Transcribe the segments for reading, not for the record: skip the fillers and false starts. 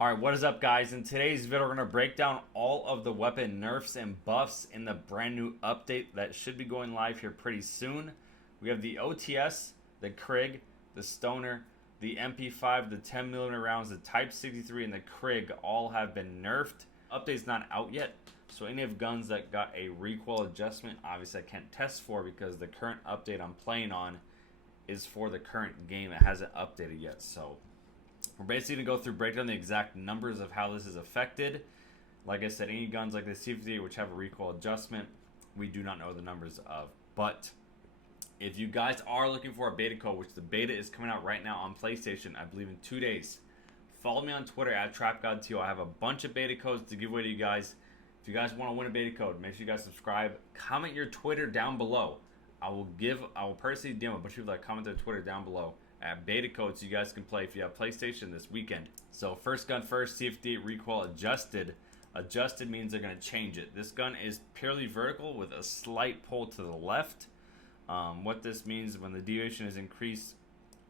Alright, what is up guys? In today's video we're going to break down all of the weapon nerfs and buffs in the brand new update that should be going live here pretty soon. We have the OTS, the Krig, the Stoner, the MP5, the 10mm rounds, the Type 63, and the Krig all have been nerfed. Update's not out yet, so any of guns that got a recoil adjustment, obviously I can't test for because the current update I'm playing on is for the current game. It hasn't updated yet, so we're basically going to go through, break down the exact numbers of how this is affected. Like I said, any guns like the C58 which have a recoil adjustment, we do not know the numbers of. But if you guys are looking for a beta code, which the beta is coming out right now on PlayStation, I believe in 2 days, follow me on Twitter at Trapgod. I have a bunch of beta codes to give away to you guys. If you guys want to win a beta code, make sure you guys subscribe. Comment your Twitter down below. I will personally DM a bunch of people that comment their Twitter down below at beta code so you guys can play if you have PlayStation this weekend. So first gun first, C58 recoil adjusted. Adjusted means they're going to change it. This gun is purely vertical with a slight pull to the left. What this means, when the deviation is increased,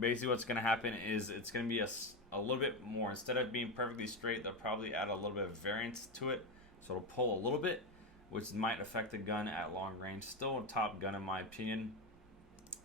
basically what's going to happen is it's going to be a little bit more. Instead of being perfectly straight, they'll probably add a little bit of variance to it. So it'll pull a little bit, which might affect the gun at long range. Still a top gun in my opinion.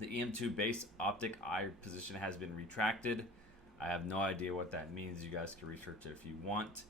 The EM2 base optic eye position has been retracted. I have no idea what that means. You guys can research it if you want.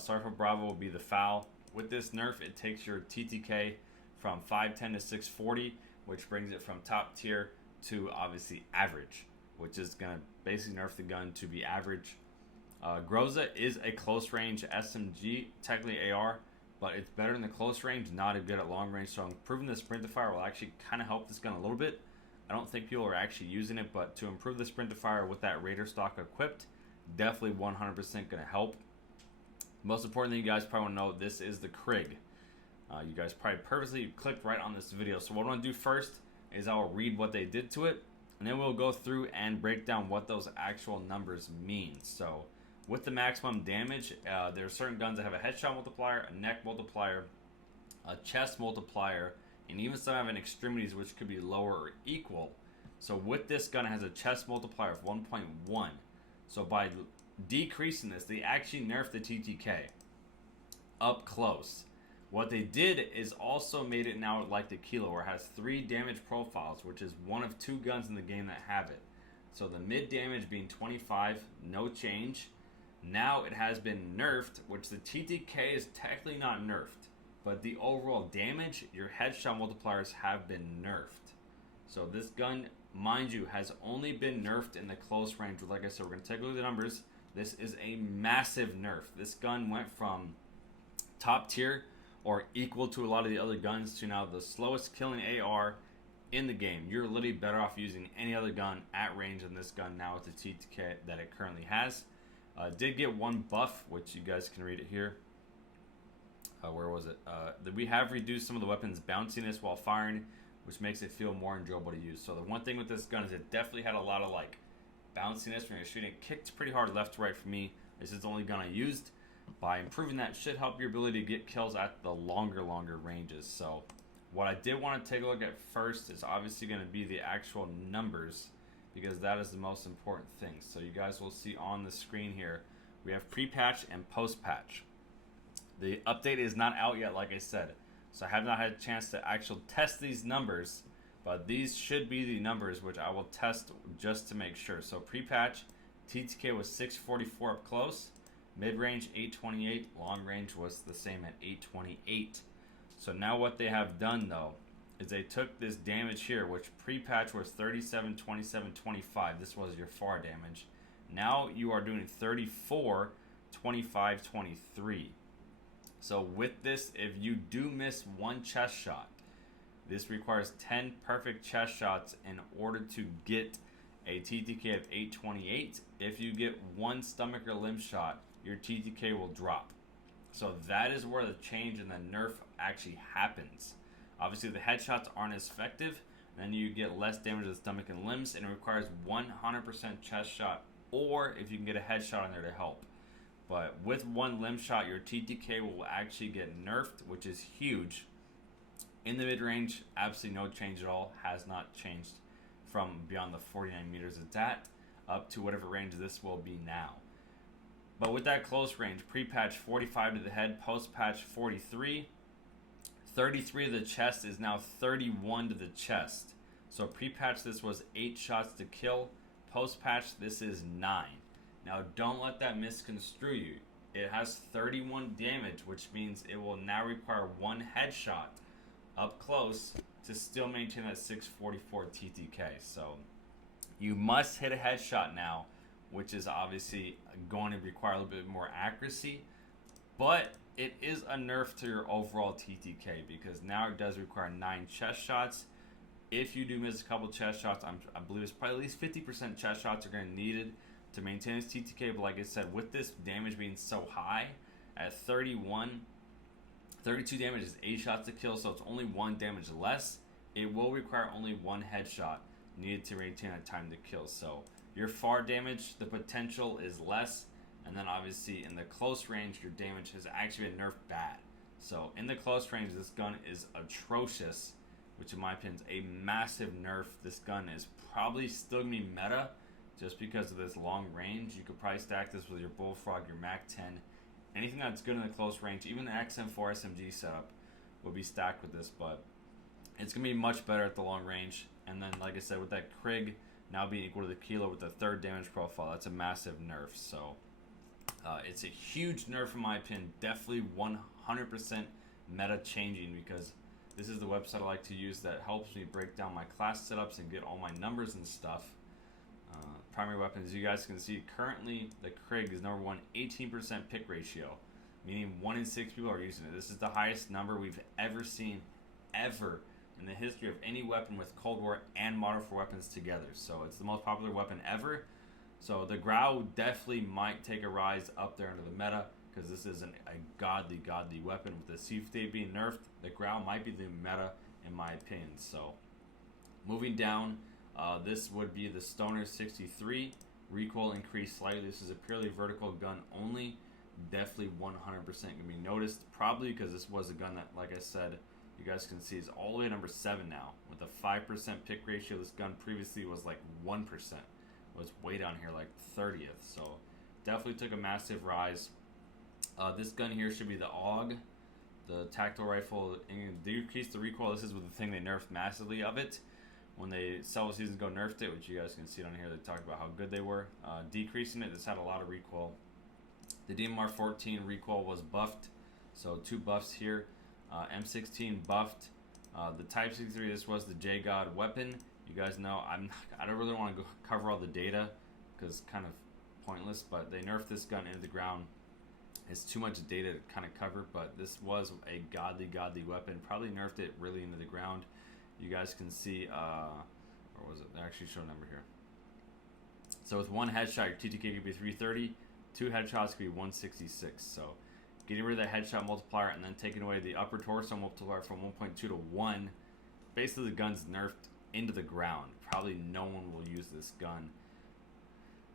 Sorry for Bravo will be the foul. With this nerf, it takes your TTK from 510 to 640, which brings it from top tier to obviously average, which is going to basically nerf the gun to be average. Groza is a close range SMG, technically AR, but it's better in the close range, not as good at long range. So improving the sprint to fire will actually kind of help this gun a little bit. I don't think people are actually using it, but to improve the sprint to fire with that Raider stock equipped, definitely 100% going to help. Most important thing you guys probably want to know, this is the Krig. You guys probably purposely clicked right on this video. So what I want to do first is I'll read what they did to it, and then we'll go through and break down what those actual numbers mean. So with the maximum damage, there are certain guns that have a headshot multiplier, a neck multiplier, a chest multiplier, and even some have an extremities which could be lower or equal. So with this gun, it has a chest multiplier of 1.1. So by decreasing this, they actually nerfed the TTK up close. What they did is also made it now like the Kilo, where it has 3 damage profiles, which is one of 2 guns in the game that have it. So the mid damage being 25, no change. Now it has been nerfed, which the TTK is technically not nerfed, but the overall damage, your headshot multipliers have been nerfed. So this gun, mind you, has only been nerfed in the close range. Like I said, we're going to take a look at the numbers. This is a massive nerf. This gun went from top tier or equal to a lot of the other guns to now the slowest killing AR in the game. You're literally better off using any other gun at range than this gun now with the TTK that it currently has. Did get one buff, which you guys can read it here. Where was it? We have reduced some of the weapon's bounciness while firing, which makes it feel more enjoyable to use. So the one thing with this gun is it definitely had a lot of like bounciness when you're shooting. It kicked pretty hard left to right for me. This is the only gun I used. By improving that should help your ability to get kills at the longer ranges. So what I did want to take a look at first is obviously going to be the actual numbers, because that is the most important thing. So you guys will see on the screen here, we have pre-patch and post-patch. The update is not out yet, like I said, so I have not had a chance to actually test these numbers, but these should be the numbers which I will test just to make sure. So pre-patch, TTK was 644 up close, mid-range 828, long range was the same at 828. So now what they have done though is they took this damage here, which pre-patch was 37, 27, 25. This was your far damage. Now you are doing 34, 25, 23. So with this, if you do miss one chest shot, this requires 10 perfect chest shots in order to get a TTK of 828. If you get one stomach or limb shot, your TTK will drop. So that is where the change in the nerf actually happens. Obviously the headshots aren't as effective, and then you get less damage to the stomach and limbs, and it requires 100% chest shot, or if you can get a headshot on there to help. But with one limb shot, your TTK will actually get nerfed, which is huge. In the mid-range, absolutely no change at all. Has not changed from beyond the 49 meters it's at up to whatever range this will be now. But with that close range, pre-patch 45 to the head, post-patch 43. 33 to the chest is now 31 to the chest. So pre-patch this was 8 shots to kill. Post-patch this is 9. Now don't let that misconstrue you. It has 31 damage, which means it will now require 1 headshot up close to still maintain that 644 TTK. So you must hit a headshot now, which is obviously going to require a little bit more accuracy. But it is a nerf to your overall TTK because now it does require 9 chest shots. If you do miss a couple chest shots, I believe it's probably at least 50% chest shots are going to be needed to maintain this TTK. But like I said, with this damage being so high, at 31, 32 damage is 8 shots to kill, so it's only 1 damage less. It will require only 1 headshot needed to maintain that time to kill. So your far damage, the potential is less. And then obviously in the close range, your damage has actually been nerfed bad. So in the close range, this gun is atrocious, which in my opinion is a massive nerf. This gun is probably still going to be meta just because of this long range. You could probably stack this with your Bullfrog, your MAC-10. Anything that's good in the close range, even the XM4 SMG setup will be stacked with this, but it's going to be much better at the long range. And then, like I said, with that Krig now being equal to the Kilo with the 3rd damage profile, that's a massive nerf. So it's a huge nerf in my opinion. Definitely 100% meta changing, because this is the website I like to use that helps me break down my class setups and get all my numbers and stuff. Primary weapons, you guys can see currently the Krig is number 1, 18% pick ratio, meaning 1 in 6 people are using it. This is the highest number we've ever seen, ever, in the history of any weapon with Cold War and Modern Warfare weapons together. So it's the most popular weapon ever. So the Grau definitely might take a rise up there into the meta, because this is a godly weapon. With the C58 being nerfed, the Grau might be the meta in my opinion. So moving down, this would be the Stoner 63. Recoil increased slightly. This is a purely vertical gun only. Definitely 100% going to be noticed. Probably because this was a gun that, like I said, you guys can see is all the way to number 7 now. With a 5% pick ratio, this gun previously was like 1%. Was way down here, like 30th. So definitely took a massive rise. This gun here should be the AUG, the tactical rifle. And decrease the recoil. This is with the thing they nerfed massively of it. When they several seasons ago nerfed it, which you guys can see on here, they talked about how good they were. Decreasing it, this had a lot of recoil. The DMR 14 recoil was buffed, so 2 buffs here. M16 buffed. The Type 63, this was the J-God weapon. You guys know I don't really want to go cover all the data because it's kind of pointless, but they nerfed this gun into the ground. It's too much data to kind of cover, but this was a godly weapon. Probably nerfed it really into the ground. You guys can see, or was it? They actually show a number here. So with 1 headshot, your TTK could be 330. 2 headshots could be 166. So getting rid of that headshot multiplier and then taking away the upper torso multiplier from 1.2 to 1. Basically, the gun's nerfed into the ground. Probably no one will use this gun.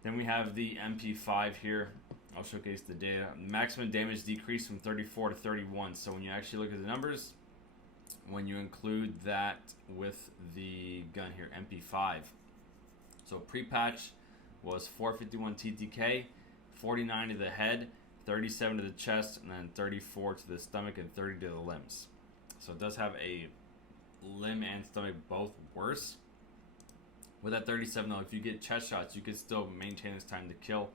Then we have the MP5 here. I'll showcase the data. Maximum damage decreased from 34 to 31. So when you actually look at the numbers, when you include that with the gun here, MP5. So pre-patch was 451 TTK, 49 to the head, 37 to the chest, and then 34 to the stomach and 30 to the limbs. So it does have a limb and stomach both worse. With that 37 though, if you get chest shots, you can still maintain this time to kill.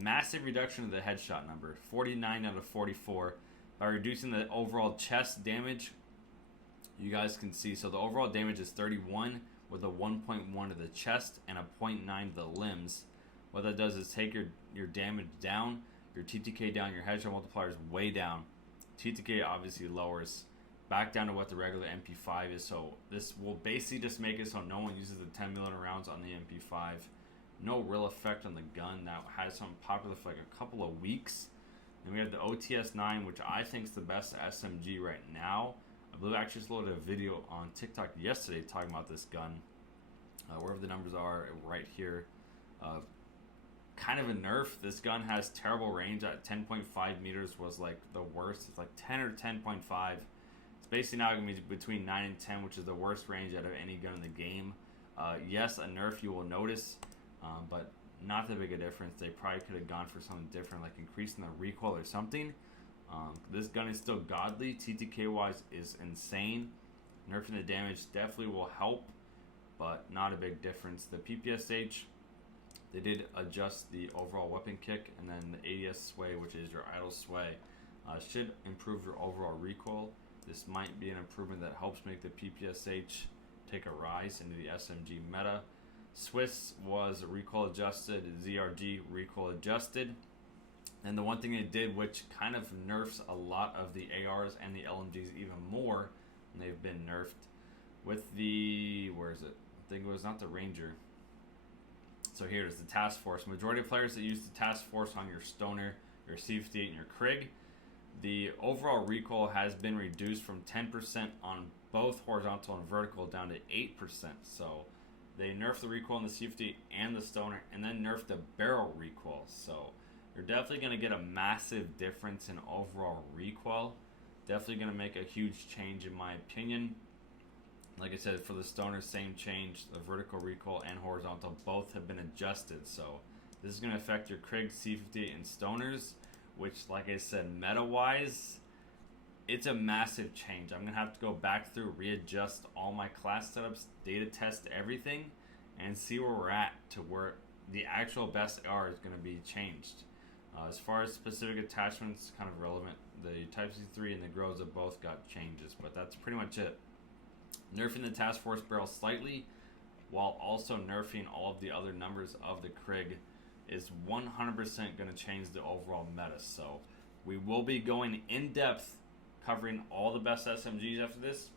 Massive reduction of the headshot number, 49 out of 44. By reducing the overall chest damage, you guys can see, so the overall damage is 31 with a 1.1 to the chest and a 0.9 to the limbs. What that does is take your damage down, your TTK down, your headshot multiplier is way down. TTK obviously lowers back down to what the regular MP5 is, so this will basically just make it so no one uses the 10mm rounds on the MP5. No real effect on the gun. That has something popular for like a couple of weeks. Then we have the OTS 9, which I think is the best SMG right now. I believe I actually just loaded a video on TikTok yesterday talking about this gun. Wherever the numbers are, right here. Kind of a nerf. This gun has terrible range at 10.5 meters was like the worst. It's like 10 or 10.5. It's basically now going to be between 9 and 10, which is the worst range out of any gun in the game. Yes, a nerf you will notice, but not that big a difference. They probably could have gone for something different, like increasing the recoil or something. This gun is still godly. TTK wise is insane. Nerfing the damage definitely will help, but not a big difference. The PPSH, they did adjust the overall weapon kick, and then the ADS sway, which is your idle sway, should improve your overall recoil. This might be an improvement that helps make the PPSH take a rise into the SMG meta. Swiss was recoil adjusted, ZRG recoil adjusted. And the one thing they did, which kind of nerfs a lot of the ARs and the LMGs even more, and they've been nerfed with the, where is it? I think it was not the Ranger. So here it is, the Task Force. Majority of players that use the Task Force on your Stoner, your C58, and your Krig, the overall recoil has been reduced from 10% on both horizontal and vertical down to 8%. So they nerfed the recoil in the C58 and the Stoner, and then nerfed the barrel recoil. So you're definitely going to get a massive difference in overall recoil. Definitely going to make a huge change in my opinion. Like I said, for the Stoner, same change. The vertical recoil and horizontal both have been adjusted. So this is going to affect your Krig, C58, and Stoners, which, like I said, meta-wise, it's a massive change. I'm going to have to go back through, readjust all my class setups, data test everything, and see where we're at to where the actual best AR is going to be changed. As far as specific attachments, kind of relevant. The Type C3 and the Groza both got changes, but that's pretty much it. Nerfing the Task Force barrel slightly, while also nerfing all of the other numbers of the Krig, is 100% going to change the overall meta. So we will be going in depth, covering all the best SMGs after this,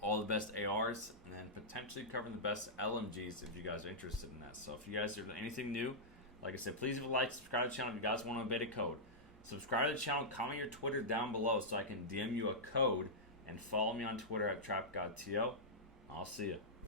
all the best ARs, and then potentially covering the best LMGs if you guys are interested in that. So if you guys are anything new, like I said, please leave a like, subscribe to the channel if you guys want to obey the code. Subscribe to the channel, comment your Twitter down below so I can DM you a code, and follow me on Twitter at TrapgodTO. I'll see you.